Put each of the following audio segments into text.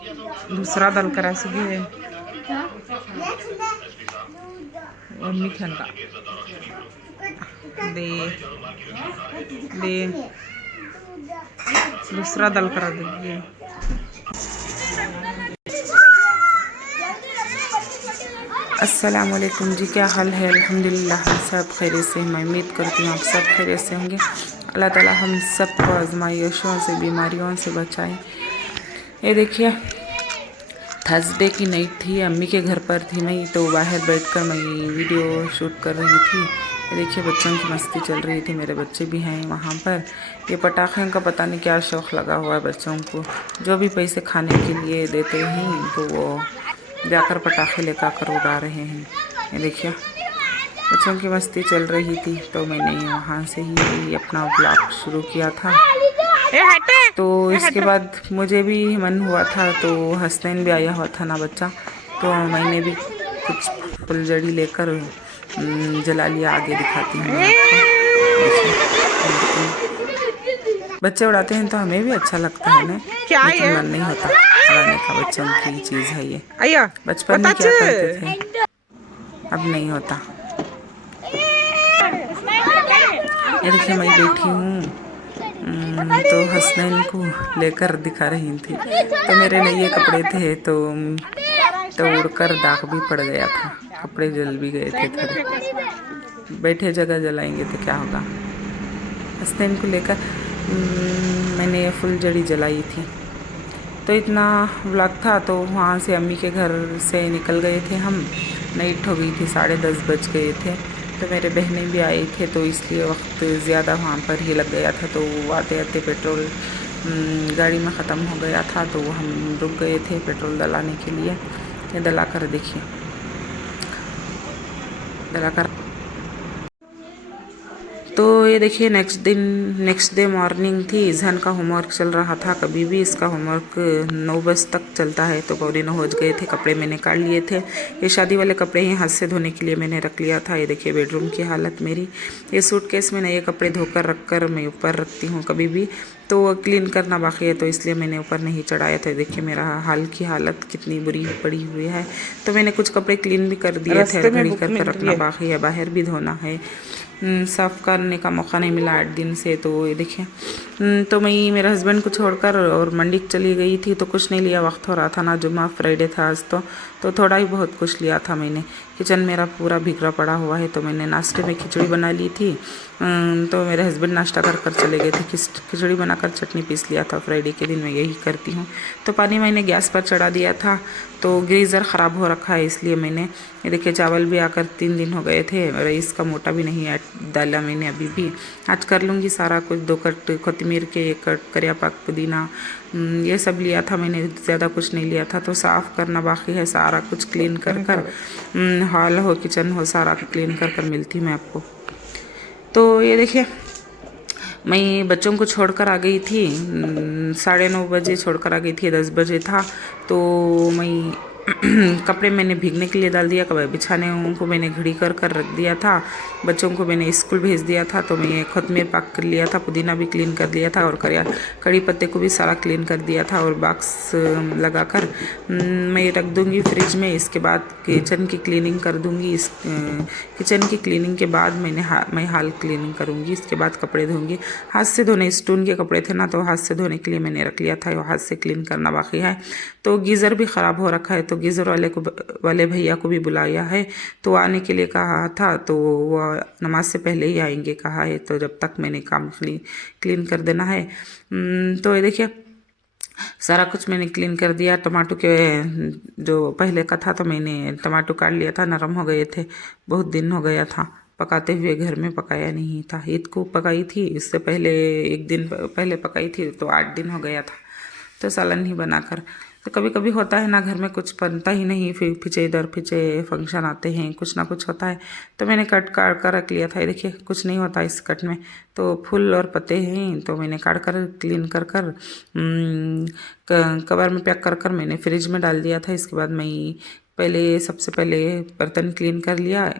दूसरा दल करा सुगे मम्मी खेलता दे दे दूसरा दल करा दीजिए। अस्सलाम वालेकुम जी, क्या हाल है? अल्हम्दुलिल्लाह हम सब खैरियत से हैं। मैं उम्मीद करती हूँ आप सब खैरियत से होंगे। अल्लाह ताला हम सबको आजमाइशों से बीमारियों से बचाए। ये देखिए थर्सडे की नाइट थी, अम्मी के घर पर थी मैं, तो बाहर बैठकर मैं वीडियो शूट कर रही थी। ये देखिए बच्चों की मस्ती चल रही थी, मेरे बच्चे भी हैं वहाँ पर। ये पटाखे का पता नहीं क्या शौक़ लगा हुआ है बच्चों को, जो भी पैसे खाने के लिए देते हैं तो वो जाकर पटाखे लेकर कर उड़ा रहे हैं। ये देखिए बच्चों की मस्ती चल रही थी, तो मैंने वहाँ से ही अपना ब्लॉग शुरू किया था। तो इसके बाद मुझे भी मन हुआ था, तो हसनैन भी आया हुआ था ना बच्चा, तो मैंने भी कुछ फुलझड़ी लेकर जला लिया। आगे दिखाती हूँ मैं आपको। बच्चे उड़ाते हैं तो हमें भी अच्छा लगता है ना, लेकिन मन नहीं होता उड़ाने का। बच्चों की चीज़ है ये, बचपन में क्या करते थे अब नहीं होता। ये देखिए मैं बैठी हूँ तो हसनैन को लेकर दिखा रही थी, तो मेरे नए कपड़े थे तो उड़कर दाग भी पड़ गया था, कपड़े जल भी गए थे थोड़े। बैठे जगह जलाएंगे तो क्या होगा। हसनैन को लेकर मैंने ये फुलझड़ी जलाई थी। तो इतना व्लॉग था, तो वहाँ से अम्मी के घर से निकल गए थे हम। नाइट हो गई थी, 10:30 बज गए थे। तो मेरे बहनें भी आए थे, तो इसलिए वक्त ज़्यादा वहाँ पर ही लग गया था। तो आते आते पेट्रोल गाड़ी में ख़त्म हो गया था, तो हम रुक गए थे पेट्रोल डलाने के लिए। ये डला कर देखिए, डला कर। तो ये देखिए नेक्स्ट डे मॉर्निंग थी। इज़हान का होमवर्क चल रहा था, कभी भी इसका होमवर्क 9 बजे तक चलता है। तो 9:15 हो गए थे, कपड़े मैंने काट लिए थे। ये शादी वाले कपड़े ही हाथ से धोने के लिए मैंने रख लिया था। ये देखिए बेडरूम की हालत मेरी। ये सूटकेस में नए कपड़े धोकर रख कर मैं ऊपर रखती हूँ कभी भी, तो वो क्लीन करना बाकी है, तो इसलिए मैंने ऊपर नहीं चढ़ाया था। देखिए मेरा हाल की हालत कितनी बुरी पड़ी हुई है। तो मैंने कुछ कपड़े क्लीन भी कर दिए थे, घड़ी कर रखना बाकी है, बाहर भी धोना है। साफ़ करने का मौका नहीं मिला 8 दिन से। तो ये देखिए तो मैं मेरे हस्बैंड को छोड़कर और मंडी चली गई थी, तो कुछ नहीं लिया। वक्त हो रहा था ना, जुम्मा फ्राइडे था आज, तो थोड़ा ही बहुत कुछ लिया था मैंने। किचन मेरा पूरा भीगरा पड़ा हुआ है। तो मैंने नाश्ते में खिचड़ी बना ली थी। तो मेरे हस्बैंड नाश्ता कर चले गए थे। खिचड़ी बनाकर चटनी पीस लिया था। फ्राइडे के दिन मैं यही करती हूँ। तो पानी मैंने गैस पर चढ़ा दिया था, तो गीज़र ख़राब हो रखा है, इसलिए मैंने ये देखिए चावल भी आकर 3 दिन हो गए थे। राइस का मोटा भी नहीं डाला मैंने अभी भी। आज कर लूँगी सारा कुछ। 2 कट कोथिमीर के, 1 कट करिया पाक पुदीना, ये सब लिया था मैंने, ज़्यादा कुछ नहीं लिया था। तो साफ़ करना बाकी है, सारा कुछ क्लीन कर हॉल हो किचन हो सारा क्लीन कर मिलती मैं आपको। तो ये देखिए मैं बच्चों को छोड़कर आ गई थी, 9:30 बजे छोड़कर आ गई थी, 10 बजे था। तो मैं कपड़े मैंने भीगने के लिए डाल दिया, कपड़े बिछाने को मैंने घड़ी कर रख दिया था। बच्चों को मैंने स्कूल भेज दिया था, तो मैं कोथिमीर पाक कर लिया था, पुदीना भी क्लीन कर लिया था, और कड़ी पत्ते को भी सारा क्लीन कर दिया था। और बॉक्स लगाकर मैं रख दूँगी फ्रिज में। इसके बाद किचन की क्लीनिंग कर दूँगी। इस किचन की क्लीनिंग के बाद मैं हाल क्लीनिंग करूँगी। इसके बाद कपड़े धोऊँगी। हाथ से धोने, स्टून के कपड़े थे ना, तो हाथ से धोने के लिए मैंने रख लिया था, हाथ से क्लीन करना बाकी है। तो गीज़र भी ख़राब हो रखा है, तो गीज़र वाले भैया को भी बुलाया है, तो आने के लिए कहा था। तो वो नमाज से पहले ही आएंगे कहा है, तो जब तक मैंने काम क्लीन कर देना है। तो ये देखिए सारा कुछ मैंने क्लीन कर दिया। टमाटो के जो पहले का था, तो मैंने टमाटो काट लिया था, नरम हो गए थे, बहुत दिन हो गया था पकाते हुए, घर में पकाया नहीं था। ईद को पकाई थी, इससे पहले 1 दिन पहले पकाई थी, तो 8 दिन हो गया था। तो सालन ही बनाकर, तो कभी कभी होता है ना घर में कुछ बनता ही नहीं, फिर पीछे इधर पीछे फंक्शन आते हैं, कुछ ना कुछ होता है। तो मैंने कट काट कर रख लिया था। देखिए कुछ नहीं होता इस कट में, तो फूल और पत्ते हैं, तो मैंने काट कर क्लीन कर कवर में पैक कर मैंने फ्रिज में डाल दिया था। इसके बाद मैं सबसे पहले बर्तन क्लीन कर लिया,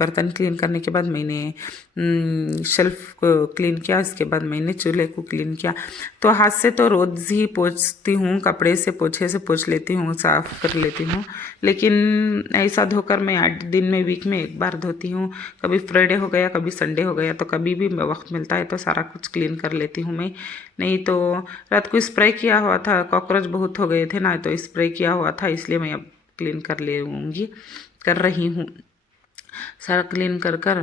बर्तन क्लीन करने के बाद मैंने शेल्फ को क्लीन किया। इसके बाद मैंने चूल्हे को क्लीन किया। तो हाथ से तो रोज़ ही पोंछती हूँ, कपड़े से पोछे से पोंछ लेती हूँ, साफ़ कर लेती हूँ। लेकिन ऐसा धोकर मैं 8 दिन में वीक में एक बार धोती हूँ। कभी फ्राइडे हो गया, कभी संडे हो गया, तो कभी भी वक्त मिलता है तो सारा कुछ क्लीन कर लेती हूँ मैं। नहीं तो रात को स्प्रे किया हुआ था, कॉकरोच बहुत हो गए थे ना, तो स्प्रे किया हुआ था, इसलिए मैं अब क्लीन कर रही हूँ। सारा क्लीन कर कर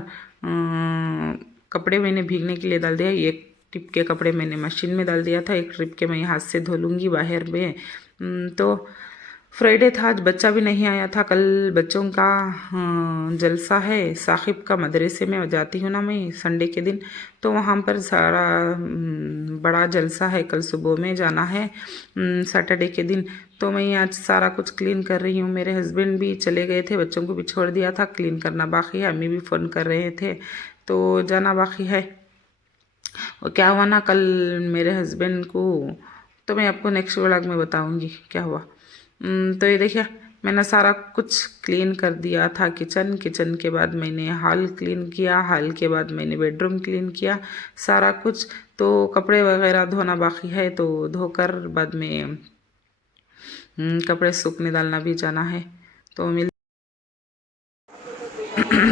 कपड़े मैंने भीगने के लिए डाल दिया। एक टिप के कपड़े मैंने मशीन में डाल दिया था, एक ट्रिप के मैं हाथ से धो लूँगी बाहर में। तो फ्राइडे था, आज बच्चा भी नहीं आया था। कल बच्चों का जलसा है, साहिब का मदरसे में जाती हूँ ना मैं संडे के दिन, तो वहाँ पर सारा बड़ा जलसा है, कल सुबह में जाना है सैटरडे के दिन। तो मैं आज सारा कुछ क्लीन कर रही हूँ। मेरे हस्बैंड भी चले गए थे, बच्चों को भी छोड़ दिया था, क्लीन करना बाकी है। अम्मी भी फ़ोन कर रहे थे तो जाना बाकी है। और क्या हुआ ना कल मेरे हस्बैंड को, तो मैं आपको नेक्स्ट व्लॉग में बताऊंगी क्या हुआ। तो ये देखिए मैंने सारा कुछ क्लीन कर दिया था। किचन के बाद मैंने हॉल क्लीन किया, हॉल के बाद मैंने बेडरूम क्लीन किया, सारा कुछ। तो कपड़े वगैरह धोना बाकी है, तो धोकर बाद में कपड़े सूखने डालना भी जाना है। तो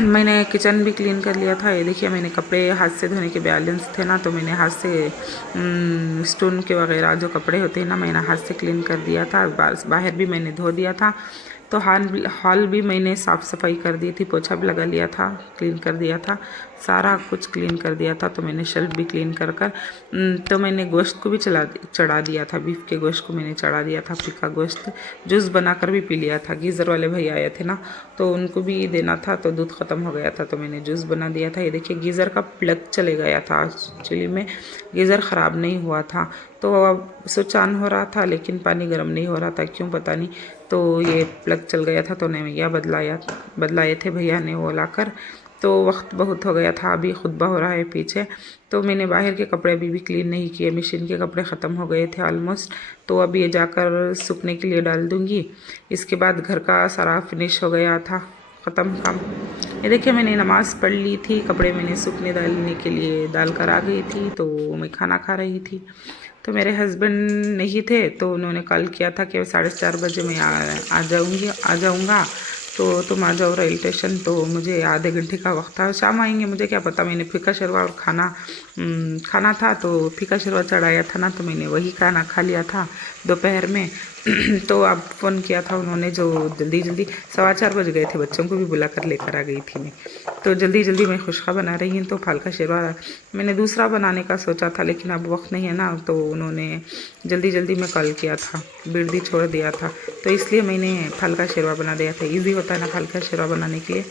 मैंने किचन भी क्लीन कर लिया था। ये देखिए मैंने कपड़े हाथ से धोने के बैलेंस थे ना, तो मैंने हाथ से स्टोन के वगैरह जो कपड़े होते हैं ना, मैंने हाथ से क्लीन कर दिया था। बाहर भी मैंने धो दिया था। तो हॉल भी मैंने साफ़ सफाई कर दी थी, पोछा भी लगा लिया था, क्लीन कर दिया था, सारा कुछ क्लीन कर दिया था। तो मैंने शेल्फ भी क्लीन कर कर तो मैंने गोश्त को भी चढ़ा दिया था। बीफ के गोश्त को मैंने चढ़ा दिया था, फीका गोश्त जूस बनाकर भी पी लिया था। गीज़र वाले भाई आए थे ना, तो उनको भी देना था, तो दूध ख़त्म हो गया था, तो मैंने जूस बना दिया था। ये देखिए गीज़र का प्लग चले गया था, एक्चुअली में गीज़र ख़राब नहीं हुआ था। तो अब स्विच ऑन हो रहा था, लेकिन पानी गर्म नहीं हो रहा था, क्यों पता नहीं। तो ये प्लग चल गया था, तो मैं बदलाए थे भैया ने वो लाकर। तो वक्त बहुत हो गया था, अभी खुतबा हो रहा है पीछे। तो मैंने बाहर के कपड़े अभी भी क्लीन नहीं किए, मशीन के कपड़े ख़त्म हो गए थे ऑलमोस्ट। तो अब ये जाकर सूखने के लिए डाल दूँगी। इसके बाद घर का सारा फिनिश हो गया था, ख़त्म काम। ये देखिए मैंने नमाज़ पढ़ ली थी, कपड़े मैंने सूखने डालने के लिए डाल कर आ गई थी। तो मैं खाना खा रही थी, तो मेरे हस्बैंड नहीं थे, तो उन्होंने कॉल किया था कि 4:30 बजे मैं आ जाऊँगा, तो तुम आ जाओ रेल स्टेशन। तो मुझे आधे घंटे का वक्त था, शाम आएंगे मुझे क्या पता। मैंने फीका शरवा और खाना था, तो फीका शरवा चढ़ाया था ना, तो मैंने वही खाना खा लिया था दोपहर में। तो अब फ़ोन किया था उन्होंने, जो जल्दी 4:15 बज गए थे, बच्चों को भी बुला कर लेकर आ गई थी मैं। तो जल्दी मैं खुशखा बना रही हूँ। तो फालका शेरवा मैंने दूसरा बनाने का सोचा था, लेकिन अब वक्त नहीं है ना, तो उन्होंने जल्दी में कॉल किया था, बिरदी छोड़ दिया था, तो इसलिए मैंने फालका शेरवा बना दिया था। ईजी होता है ना फालका शेरवा बनाने के लिए।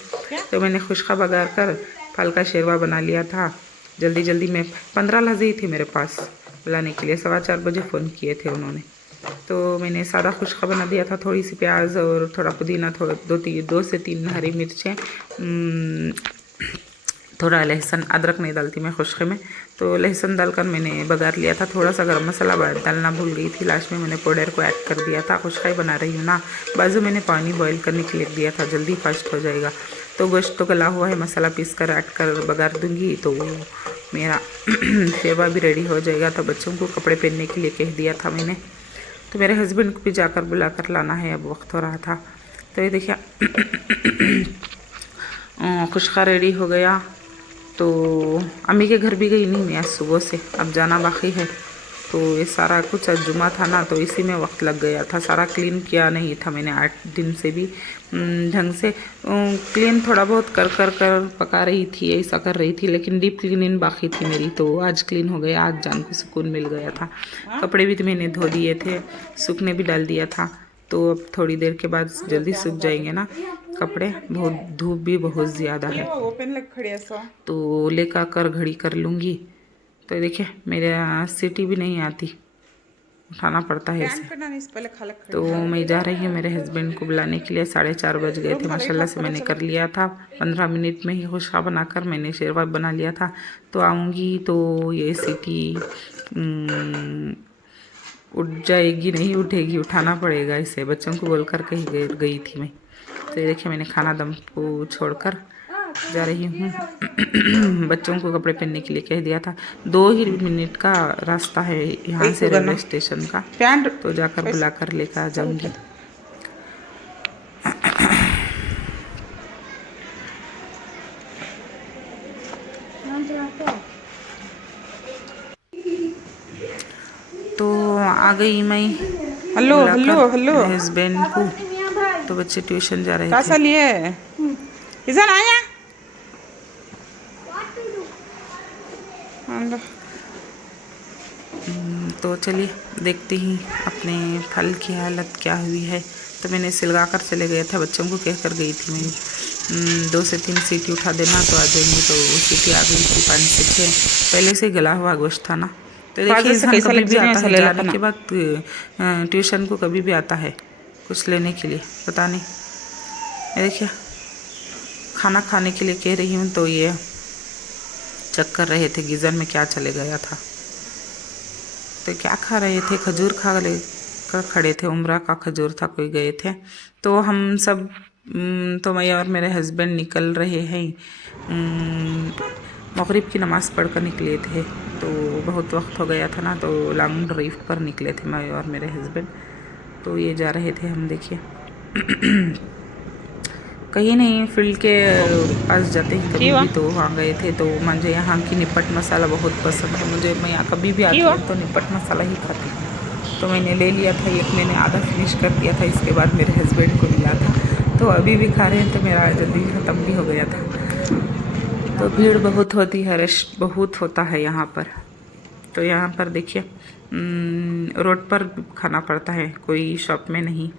तो मैंने खुशखा बघार कर फालका शेरवा बना लिया था जल्दी में। 15 लहजे ही थे मेरे पास बुलाने के लिए, 4:15 बजे फ़ोन किए थे उन्होंने। तो मैंने सादा खुशका बना दिया था, थोड़ी सी प्याज और थोड़ा पुदीना, थोड़ा 2 से 3 हरी मिर्चें, थोड़ा लहसुन, अदरक नहीं डालती मैं खुशके में, तो लहसुन डालकर मैंने बघार लिया था। थोड़ा सा गरम मसाला डालना भूल गई थी, लास्ट में मैंने पाउडर को ऐड कर दिया था। खुशका ही बना रही हूँ ना, बाजू मैंने पानी बॉईल करने के लिए दिया था, जल्दी फास्ट हो जाएगा। तो गोश्त तो गला हुआ है, मसाला पीस कर ऐड कर बघार दूँगी, तो मेरा शेरवा भी रेडी हो जाएगा। तो बच्चों को कपड़े पहनने के लिए कह दिया था मैंने, तो मेरे हस्बैंड को भी जाकर बुला कर लाना है, अब वक्त हो रहा था। तो ये देखिए खुशका रेडी हो गया। तो अम्मी के घर भी गई नहीं मैं आज सुबह से, अब जाना बाकी है। तो ये सारा कुछ आज जुमा था ना, तो इसी में वक्त लग गया था। सारा क्लीन किया नहीं था मैंने 8 दिन से भी ढंग से। क्लीन थोड़ा बहुत कर पका रही थी, ऐसा कर रही थी, लेकिन डीप क्लीनिंग बाकी थी मेरी। तो आज क्लीन हो गया, आज जान को सुकून मिल गया था। कपड़े भी तो मैंने धो दिए थे, सूखने भी डाल दिया था। तो अब थोड़ी देर के बाद जल्दी सूख जाएंगे ना कपड़े, बहुत धूप भी बहुत ज़्यादा है। तो लेकर कर घड़ी कर लूँगी। तो देखिए मेरे सीटी भी नहीं आती, उठाना पड़ता है इसे। तो मैं जा रही हूँ मेरे हस्बैंड को बुलाने के लिए। 4:30 बज गए थे, माशाल्लाह से मैंने कर लिया था 15 मिनट में ही। खुशखा बनाकर मैंने शेरवा बना लिया था। तो आऊँगी तो ये सीटी उठ जाएगी, नहीं उठेगी, उठाना पड़ेगा इसे, बच्चों को बोलकर कहीं गई थी मैं। तो ये देखिए मैंने खाना दम को छोड़कर जा रही हूँ। बच्चों को कपड़े पहनने के लिए कह दिया था। 2 ही मिनट का रास्ता है यहाँ से रेलवे स्टेशन का, तो जाकर बुलाकर लेकर आ जाऊंगी। तो आ गई मैं हेलो हेलो हेलो हस्बैंड को, तो बच्चे ट्यूशन जा रहे कैसा थे। लिए इधर आया। तो चलिए देखते ही अपने फल की हालत क्या हुई है। तो मैंने सिलगा कर चले गए थे, बच्चों को कह कर गई थी मैं 2 से 3 सीटी उठा देना तो आ जाएंगे। तो सीटी आ गई थी 5 से 6, पहले से गला हुआ गोश्त था ना। तो देखिए इंसान कभी भी आता है, जाने के बाद ट्यूशन को कभी भी आता है कुछ लेने के लिए, पता नहीं। देखिए खाना खाने के लिए कह रही हूँ तो ये चेक कर रहे थे गीज़र में क्या चले गया था। तो क्या खा रहे थे, खजूर खा कर खड़े थे, उम्रा का खजूर था, कोई गए थे। तो हम सब तो मैं और मेरे हस्बैंड निकल रहे हैं, मगरिब की नमाज़ पढ़ कर निकले थे। तो बहुत वक्त हो गया था ना, तो लॉन्ग ड्राइव पर निकले थे मैं और मेरे हस्बैंड। तो ये जा रहे थे हम, देखिए कहीं नहीं, फील्ड के पास जाते ही कभी भी तो वहाँ गए थे। तो मुझे यहाँ की निपट मसाला बहुत पसंद है, मैं यहाँ कभी भी आती हूँ तो निपट मसाला ही खाती हूँ। तो मैंने ले लिया था एक, मैंने आधा फिनिश कर दिया था, इसके बाद मेरे हस्बैंड को मिला था, तो अभी भी खा रहे हैं। तो मेरा जल्दी ख़त्म भी हो गया था। तो भीड़ बहुत होती है, रश बहुत होता है यहाँ पर। तो यहाँ पर देखिए रोड पर खाना पड़ता है, कोई शॉप में नहीं।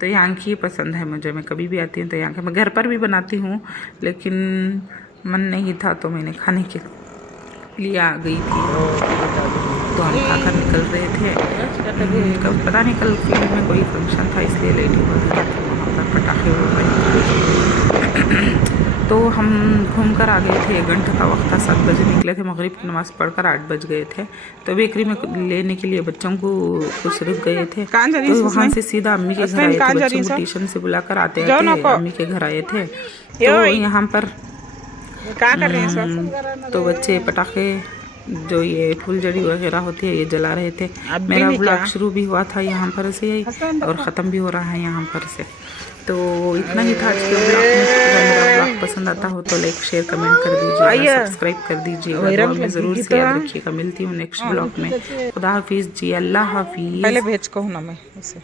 तो यहाँ की पसंद है मुझे, मैं कभी भी आती हूँ तो यहाँ के, मैं घर पर भी बनाती हूँ, लेकिन मन नहीं था तो मैंने खाने के लिए आ गई थी। तो हम खाकर निकल रहे थे। कब पता नहीं, कल फील्ड में कोई फंक्शन था इसलिए लेट हो गया था, वहाँ पर पटाखे उड़ रहे थे। तो हम घूम कर आ गए थे, 1 घंटे का वक्त था, 7 बजे निकले थे, मगरिब की नमाज़ पढ़कर 8 बज गए थे। तो बेकरी में लेने के लिए बच्चों को कुछ रुक गए थे, तो वहाँ से सीधा अम्मी के घर आए थे। बच्चों को ट्यूशन से बुलाकर आते आते अम्मी के घर आए थे। तो यहाँ पर तो बच्चे पटाखे जो ये फुलझड़ी वगैरह होती है ये जला रहे थे। मेरा ब्लॉग शुरू भी हुआ था यहाँ पर से और ख़त्म भी हो रहा है यहाँ पर से। तो इतना ही था आज के ब्लॉग में। मेरा ब्लॉग पसंद आता हो तो लाइक शेयर कमेंट कर दीजिएगा, सब्सक्राइब कर दीजिएगा, दुआ में ज़रूर से याद रखिएगा। मिलती हूँ नेक्स्ट ब्लॉग में। खुदा हाफिज़ जी, अल्लाह हाफिज़। पहले भेज को ना मैं उसे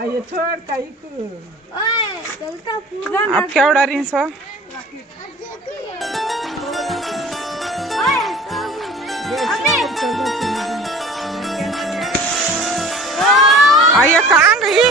आइए छोड़ काई को आप क्या उड़ा रही सो? आइए कहाँ गई?